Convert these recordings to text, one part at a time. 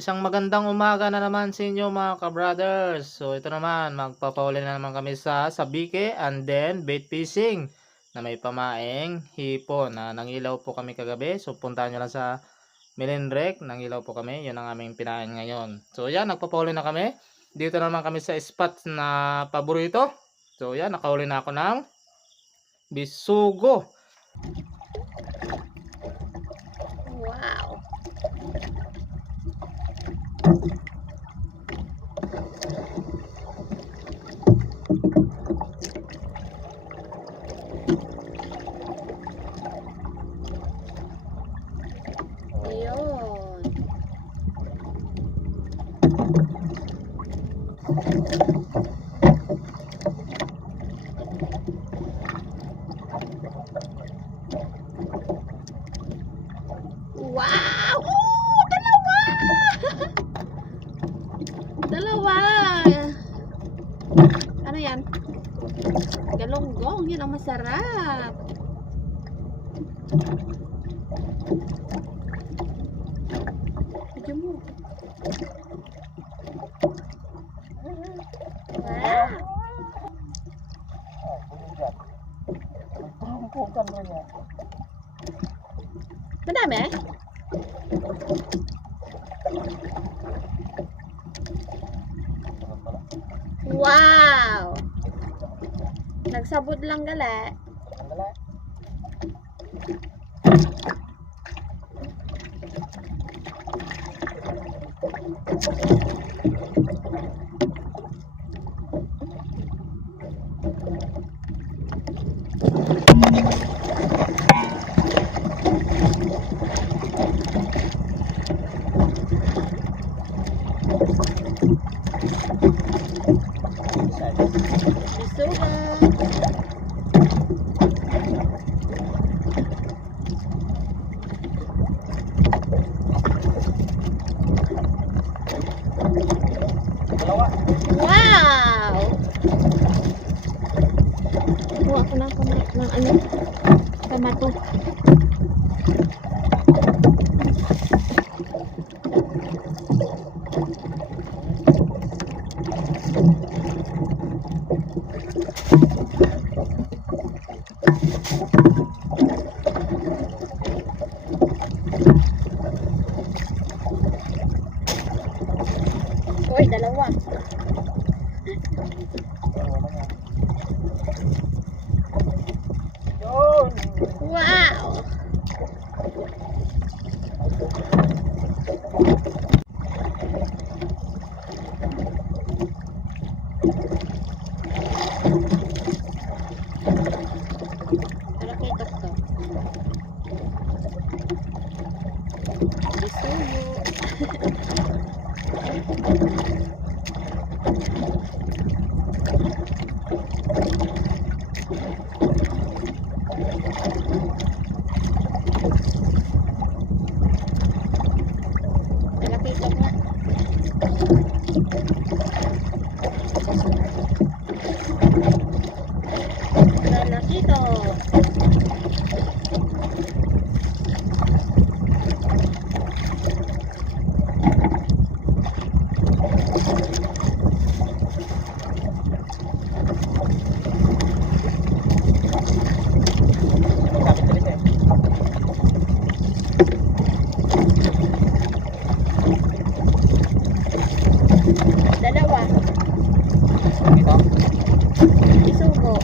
Isang magandang umaga na naman sa inyo mga ka-brothers. So ito naman, magpapahuli na naman kami sa sabike and then bait fishing na may pamaeng hipon. Nangilaw po kami kagabi. So puntahan nyo lang sa Milenrek, nangilaw po kami. Yun ang aming pinain ngayon. So yan, nagpapahuli na kami. Dito naman kami sa spot na paborito. So yan, nakahuli na ako ng bisugo. Wow. Ayun. Wow! Oh, dalawa! Dalawa! Ano yan? Galonggong. Yun ang masarap. Medyo mo. Wow! Madami? Wow! Nagsabod lang gali. Bisugo. Wow! Kuha ko ng ano, kamato. Uy, dalawa. Wow! Malakitok to. Bisugo. Malakitok na. Malakitok. Dalawa. Bisugo.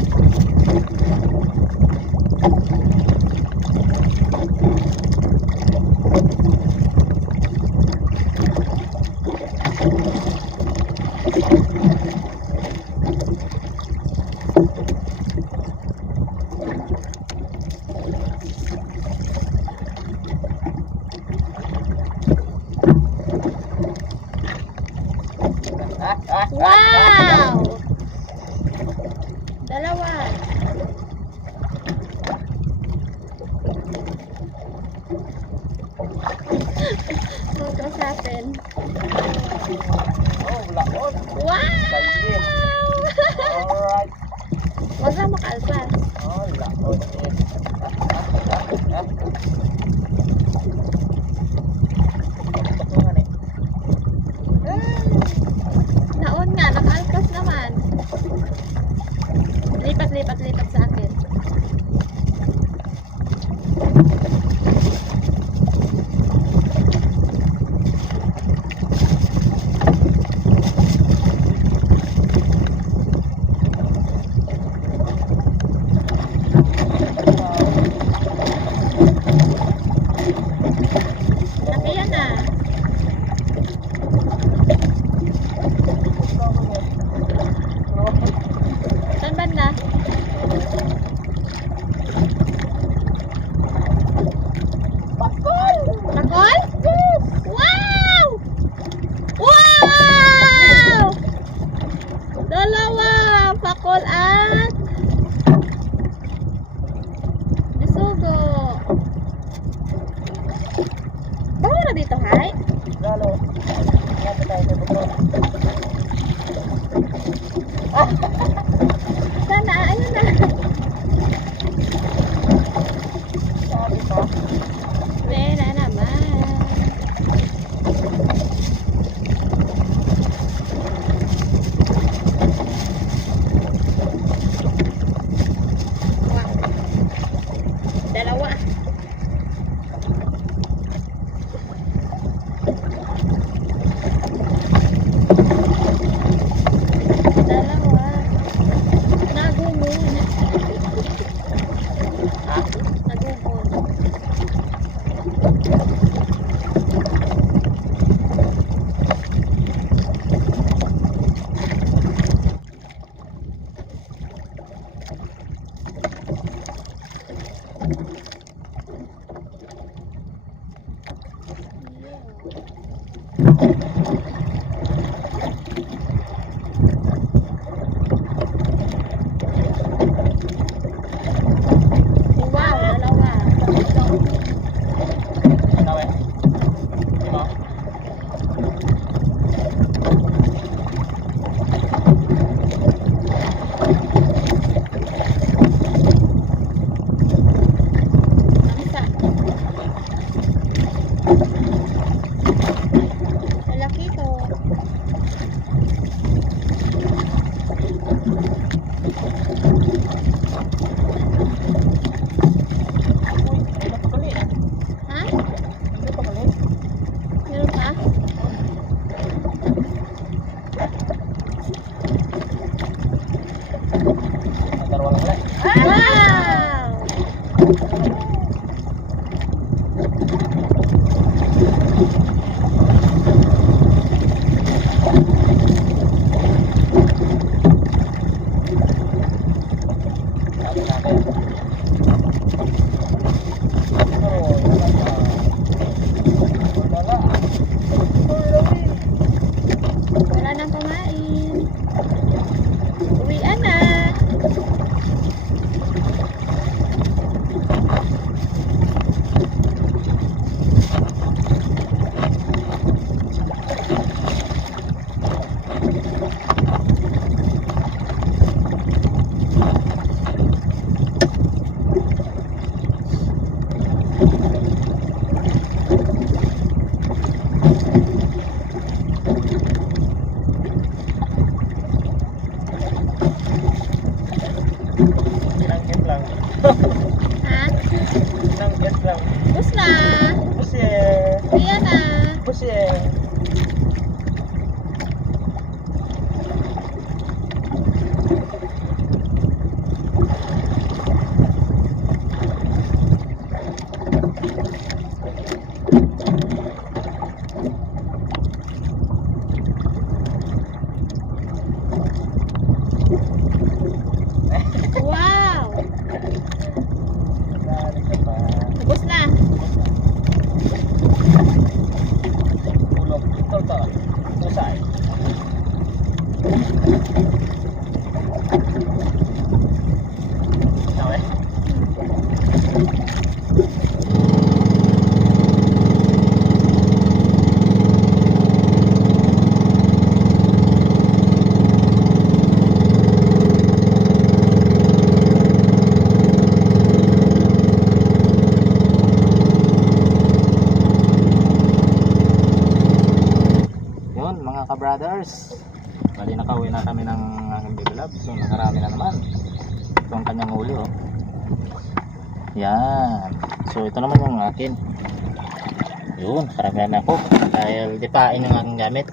Wow! Dalawa. Photo sa atin. Wow! Alright. Huwag na makalpas. Oh, laon. Ito nga Wow! Tapos na. Ulog. Ito. Usay. Okay. Yun mga ka-brothers, bali nakauwi na kami ng aking baby love. So nakarami na naman itong kanyang huli oh. Yan. So ito naman yung akin. Yun, karamihan na ako dahil dipain yung aking gamit.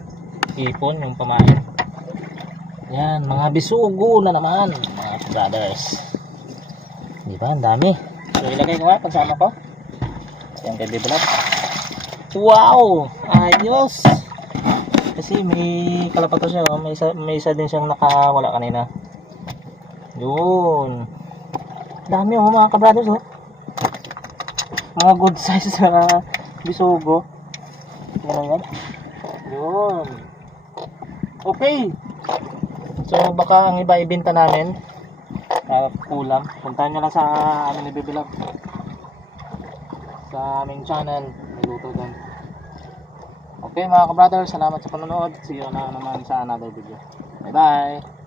Ipon yung pamain. Yan, mga bisugo na naman mga brothers. Di ba, ang dami. So ilagay ko nga pagsama ko yung kay baby love. Wow, ayos. Kasi may kalapato siya, oh. May isa din siyang nakawala kanina. Yun. Dami oh mga kabrothers oh. Mga good size na bisugo. Ganun yan. Yun. Okay. So baka ang iba ibenta namin. Kulam. Puntahan nyo lang sa aming ibibilab. Sa aming channel. May luto doon. Okay mga ka-brother, salamat sa panonood. See you na naman sa another video. Bye bye!